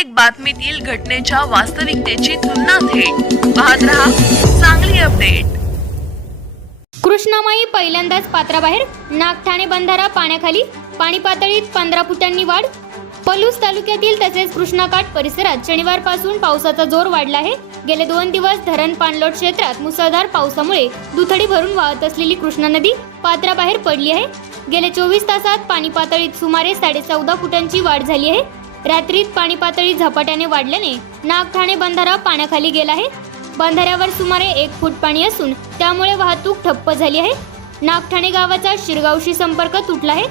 प्रत्येक बातमीतील घटनेच्या वास्तविकतेची तुलना थेट पाहत रहा चांगली अपडेट। कृष्णामाई पहिल्यांदाच पात्राबाहेर, नागठाणे बंधारा पाण्याखाली, पाणी पातळीत 15 फुटांनी वाढ। पलूस तालुक्यातील तसेच कृष्णाकाठ परिसरात शनिवारपासून पावसाचा जोर वाढला आहे। गेले 2 दिवस धरण पाणलोट क्षेत्रात मुसळधार पावसामुळे दुथडी भरून वाहत असलेली कृष्णा नदी पात्राबाहेर पडली आहे। गेल्या 24 तासात पाणी पातळीत सुमारे 14.5 फुटांची वाढ झाली आहे। रात्रीत पाणी पातळी झपाट्याने वाढल्याने नागठाणे बंधारा पाण्याखाली गेला आहे। बंधाऱ्यावर सुमारे 1 फूट पाणी असून त्यामुळे वाहतूक ठप्प झाली आहे। नागठाणे गावाचा शिरगावशी संपर्क तुटला आहे।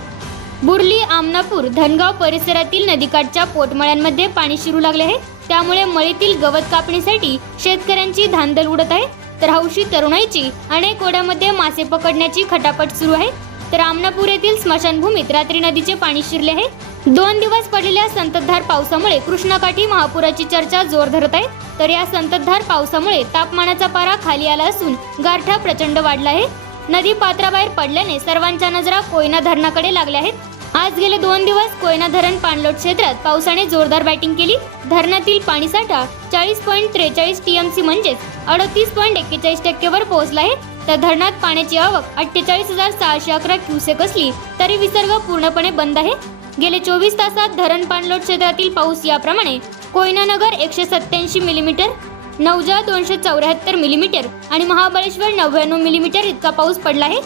बुर्ली, आमनापूर, धनगाव परिसरातील नदीकाठच्या पोटमळ्यांमध्ये पाणी शिरू लागले आहे। त्यामुळे मळीतील गवत कापणीसाठी शेतकऱ्यांची धांदल उडत आहे, तर हौशी तरुणाईची अनेक ओढ्यामध्ये मासे पकडण्याची खटापट सुरू आहे। तर आमनापूर येथील स्मशानभूमीत रात्री नदीचे पाणी शिरले आहे। 2 दिवस पडलेल्या संततधार पावसामुळे कृष्णाकाठी महापुराची चर्चा जोर धरत आहे। तर या संततधार पावसामुळे तापमानाचा पारा खाली आला असून गारठा प्रचंड वाढला आहे। नदी पात्राबाहेर पडल्याने सर्वांच्या नजरा कोयना धरणाकडे लागल्या आहेत। आज गेले 2 दिवस कोयना धरण पाणलोट क्षेत्रात पावसाने जोरदार बॅटिंग केली। धरणातील पाणीसाठा 40.43 टीएमसी म्हणजेच 38.41% वर पोहोचला आहे। तर धरणात पाण्याची आवक 48,611 क्युसेक असली तरी विसर्ग पूर्णपणे बंद आहे। गेले 24 तासात धरण पाणलोट क्षेत्रातील पाऊस याप्रमाणे: कोयनानगर 187 मिलीमीटर, नवजा 274 मिलीमीटर आणि महाबळेश्वर 99 मिलीमीटर इतका पाऊस पडला आहे।